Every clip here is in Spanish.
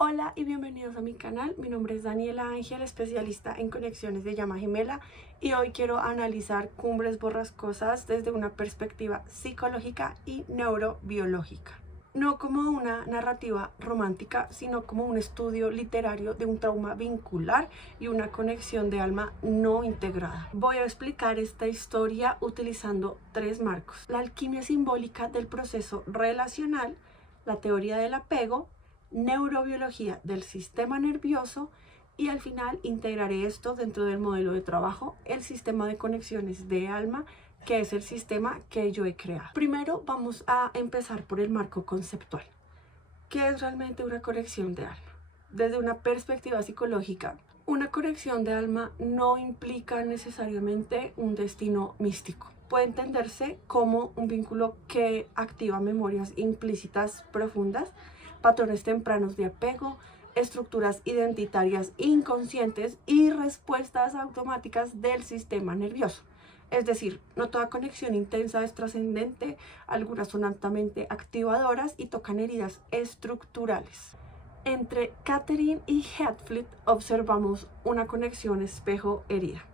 Hola y bienvenidos a mi canal. Mi nombre es Daniela Ángel, especialista en conexiones de llama gemela, y hoy quiero analizar cumbres borrascosas desde una perspectiva psicológica y neurobiológica. No como una narrativa romántica, sino como un estudio literario de un trauma vincular y una conexión de alma no integrada. Voy a explicar esta historia utilizando tres marcos: la alquimia simbólica del proceso relacional, la teoría del apego, neurobiología del sistema nervioso, y al final integraré esto dentro del modelo de trabajo, el sistema de conexiones de alma, que es el sistema que yo he creado. Primero vamos a empezar por el marco conceptual. ¿Qué es realmente una conexión de alma? Desde una perspectiva psicológica, una conexión de alma no implica necesariamente un destino místico. Puede entenderse como un vínculo que activa memorias implícitas profundas, patrones tempranos de apego, estructuras identitarias inconscientes y respuestas automáticas del sistema nervioso. Es decir, no toda conexión intensa es trascendente, algunas son altamente activadoras y tocan heridas estructurales. Entre Catherine y Heathfliet observamos una conexión espejo-herida.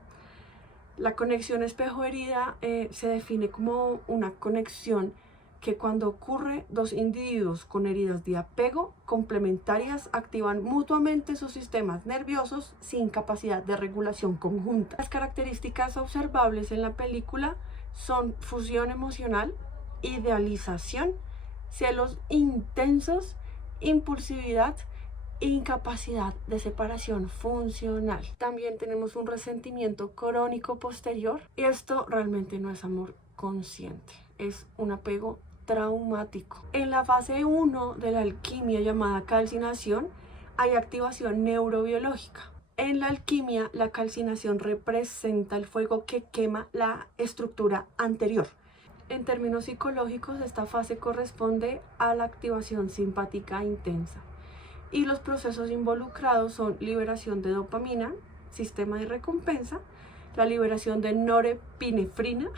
La conexión espejo-herida se define como una conexión que, cuando ocurre, dos individuos con heridas de apego complementarias activan mutuamente sus sistemas nerviosos sin capacidad de regulación conjunta. Las características observables en la película son fusión emocional, idealización, celos intensos, impulsividad, incapacidad de separación funcional. También tenemos un resentimiento crónico posterior, y esto realmente no es amor consciente, es un apego traumático. En la fase 1 de la alquimia, llamada calcinación, hay activación neurobiológica. En la alquimia, la calcinación representa el fuego que quema la estructura anterior. En términos psicológicos, esta fase corresponde a la activación simpática intensa, y los procesos involucrados son liberación de dopamina, sistema de recompensa, la liberación de norepinefrina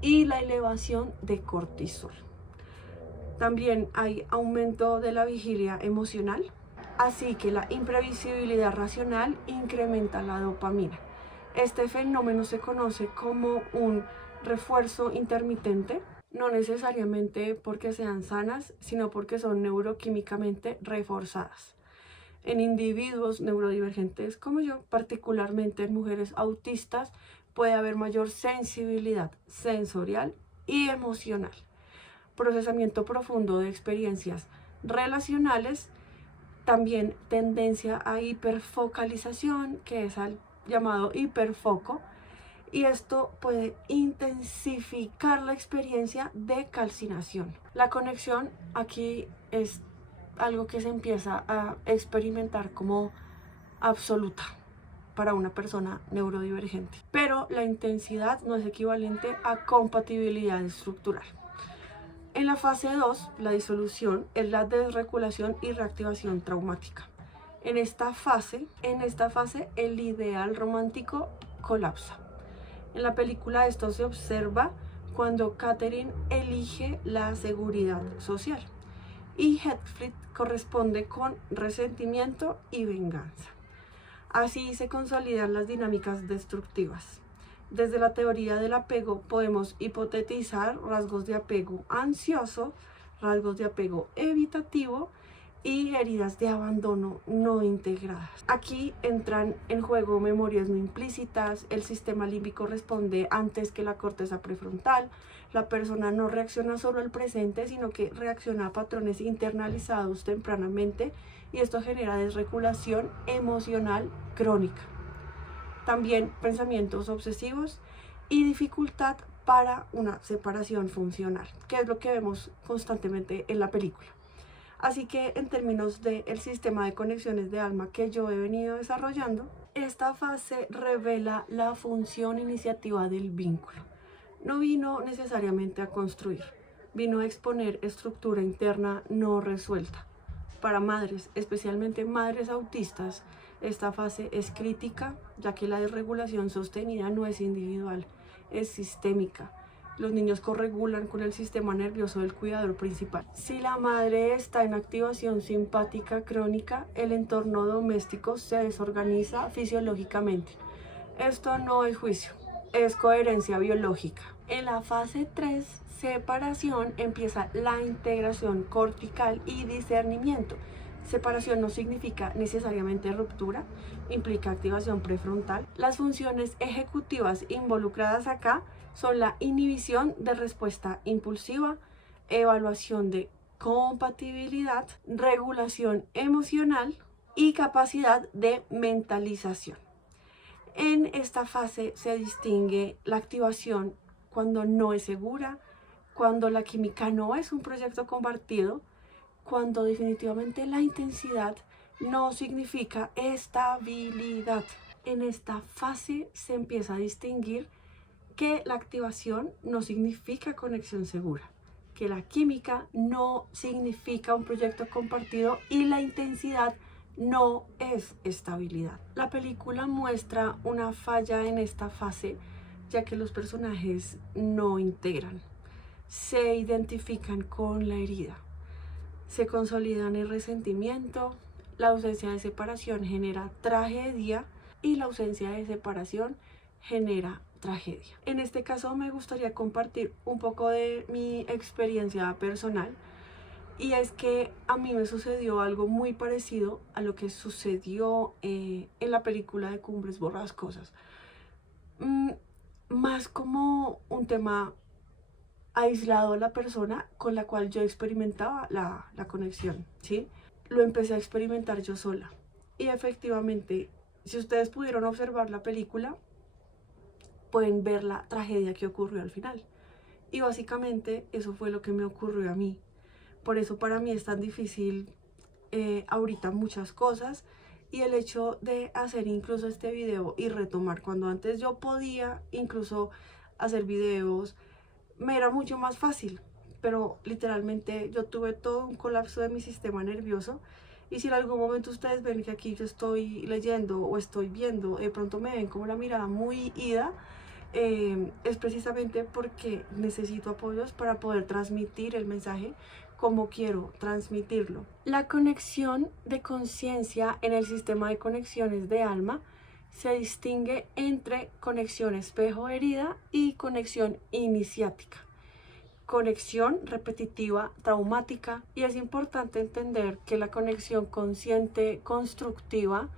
y la elevación de cortisol. También hay aumento de la vigilia emocional, así que la imprevisibilidad racional incrementa la dopamina. Este fenómeno se conoce como un refuerzo intermitente, no necesariamente porque sean sanas, sino porque son neuroquímicamente reforzadas. En individuos neurodivergentes como yo, particularmente en mujeres autistas, puede haber mayor sensibilidad sensorial y emocional, procesamiento profundo de experiencias relacionales, también tendencia a hiperfocalización, que es al llamado hiperfoco, y esto puede intensificar la experiencia de calcinación. La conexión aquí es algo que se empieza a experimentar como absoluta para una persona neurodivergente, pero la intensidad no es equivalente a compatibilidad estructural. En la fase 2, la disolución es la desregulación y reactivación traumática. En esta fase, el ideal romántico colapsa. En la película esto se observa cuando Catherine elige la seguridad social y Heathfliet corresponde con resentimiento y venganza. Así se consolidan las dinámicas destructivas. Desde la teoría del apego podemos hipotetizar rasgos de apego ansioso, rasgos de apego evitativo y heridas de abandono no integradas. Aquí entran en juego memorias no implícitas, el sistema límbico responde antes que la corteza prefrontal, la persona no reacciona solo al presente, sino que reacciona a patrones internalizados tempranamente, y esto genera desregulación emocional crónica. También pensamientos obsesivos y dificultad para una separación funcional, que es lo que vemos constantemente en la película. Así que, en términos del sistema de conexiones de alma que yo he venido desarrollando, esta fase revela la función iniciativa del vínculo. No vino necesariamente a construir, vino a exponer estructura interna no resuelta. Para madres, especialmente madres autistas, esta fase es crítica, ya que la desregulación sostenida no es individual, es sistémica, Los niños corregulan con el sistema nervioso del cuidador principal. Si la madre está en activación simpática crónica, el entorno doméstico se desorganiza fisiológicamente. Esto no es juicio, es coherencia biológica. En la fase 3, separación, empieza la integración cortical y discernimiento. Separación no significa necesariamente ruptura, implica activación prefrontal. Las funciones ejecutivas involucradas acá son la inhibición de respuesta impulsiva, evaluación de compatibilidad, regulación emocional y capacidad de mentalización. En esta fase se distingue la activación cuando no es segura, cuando la química no es un proyecto compartido, cuando definitivamente la intensidad no significa estabilidad. En esta fase se empieza a distinguir que la activación no significa conexión segura, que la química no significa un proyecto compartido y la intensidad no es estabilidad. La película muestra una falla en esta fase, ya que los personajes no integran, se identifican con la herida, se consolidan el resentimiento, la ausencia de separación genera tragedia y la ausencia de separación genera tragedia. En este caso me gustaría compartir un poco de mi experiencia personal, y es que a mí me sucedió algo muy parecido a lo que sucedió en la película de Cumbres Borrascosas. Más como un tema aislado a la persona con la cual yo experimentaba la conexión, ¿sí? Lo empecé a experimentar yo sola. Y efectivamente, si ustedes pudieron observar la película, pueden ver la tragedia que ocurrió al final. Y básicamente eso fue lo que me ocurrió a mí. Por eso para mí es tan difícil ahorita muchas cosas, y el hecho de hacer incluso este video y retomar cuando antes yo podía incluso hacer videos, me era mucho más fácil, pero literalmente yo tuve todo un colapso de mi sistema nervioso. Y si en algún momento ustedes ven que aquí yo estoy leyendo o estoy viendo, de pronto me ven como la mirada muy ida, es precisamente porque necesito apoyos para poder transmitir el mensaje como quiero transmitirlo. La conexión de conciencia en el sistema de conexiones de alma se distingue entre conexión espejo-herida y conexión iniciática, conexión repetitiva traumática, y es importante entender que la conexión consciente constructiva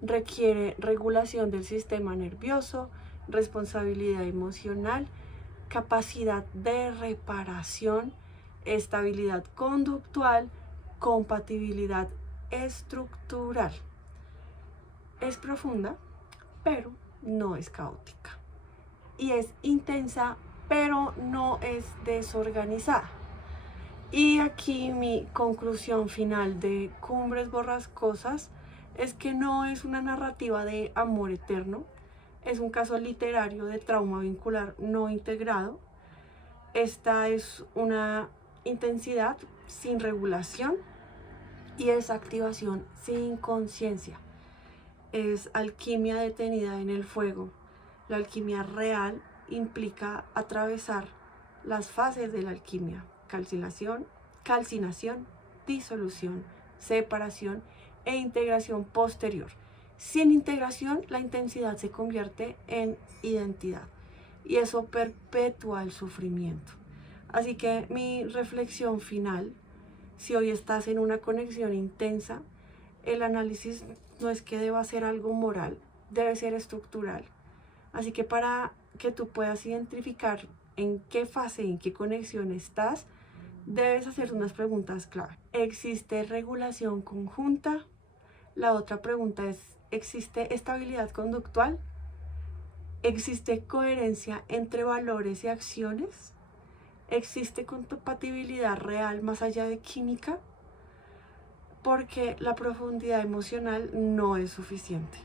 requiere regulación del sistema nervioso, responsabilidad emocional, capacidad de reparación, estabilidad conductual, compatibilidad estructural. Es profunda, pero no es caótica. Y es intensa, pero no es desorganizada. Y aquí mi conclusión final de Cumbres Borrascosas es que no es una narrativa de amor eterno, es un caso literario de trauma vincular no integrado. Esta es una intensidad sin regulación y es activación sin conciencia. Es alquimia detenida en el fuego. La alquimia real implica atravesar las fases de la alquimia: calcinación, disolución, separación e integración posterior. Sin integración, la intensidad se convierte en identidad y eso perpetúa el sufrimiento. Así que mi reflexión final: si hoy estás en una conexión intensa, el análisis no es que deba ser algo moral, debe ser estructural. Así que para que tú puedas identificar en qué fase, en qué conexión estás, debes hacer unas preguntas clave. ¿Existe regulación conjunta? La otra pregunta es: ¿existe estabilidad conductual? ¿Existe coherencia entre valores y acciones? ¿Existe compatibilidad real más allá de química? Porque la profundidad emocional no es suficiente.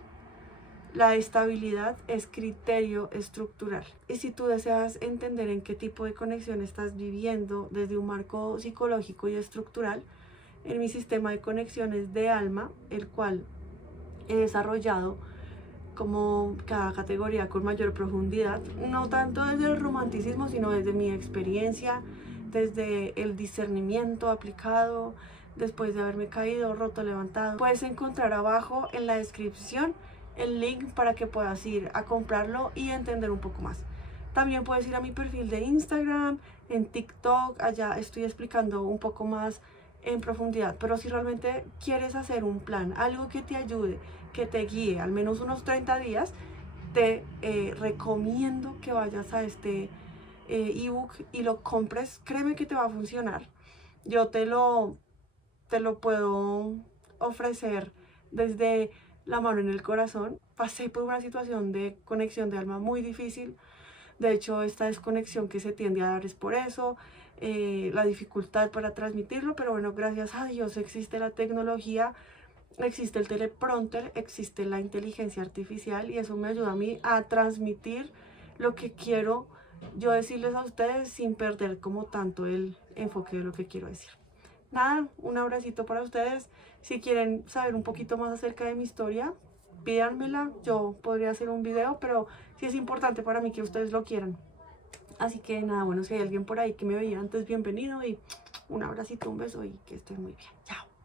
La estabilidad es criterio estructural. Y si tú deseas entender en qué tipo de conexión estás viviendo desde un marco psicológico y estructural, en mi sistema de conexiones de alma, el cual he desarrollado como cada categoría con mayor profundidad, no tanto desde el romanticismo, sino desde mi experiencia, desde el discernimiento aplicado, después de haberme caído, roto, levantado. Puedes encontrar abajo en la descripción el link para que puedas ir a comprarlo y entender un poco más. También puedes ir a mi perfil de Instagram, en TikTok, allá estoy explicando un poco más en profundidad. Pero si realmente quieres hacer un plan, algo que te ayude, que te guíe al menos unos 30 días, te recomiendo que vayas a este ebook y lo compres. Créeme que te va a funcionar. Yo te lo puedo ofrecer desde la mano en el corazón. Pasé por una situación de conexión de alma muy difícil. De hecho, esta desconexión que se tiende a dar es por eso, la dificultad para transmitirlo, pero bueno, gracias a Dios existe la tecnología, existe el teleprompter, existe la inteligencia artificial y eso me ayuda a mí a transmitir lo que quiero yo decirles a ustedes sin perder como tanto el enfoque de lo que quiero decir. Nada, un abracito para ustedes. Si quieren saber un poquito más acerca de mi historia, pídanmela, yo podría hacer un video, pero sí es importante para mí que ustedes lo quieran. Así que nada, bueno, si hay alguien por ahí que me veía antes, bienvenido y un abracito, un beso y que estén muy bien. Chao.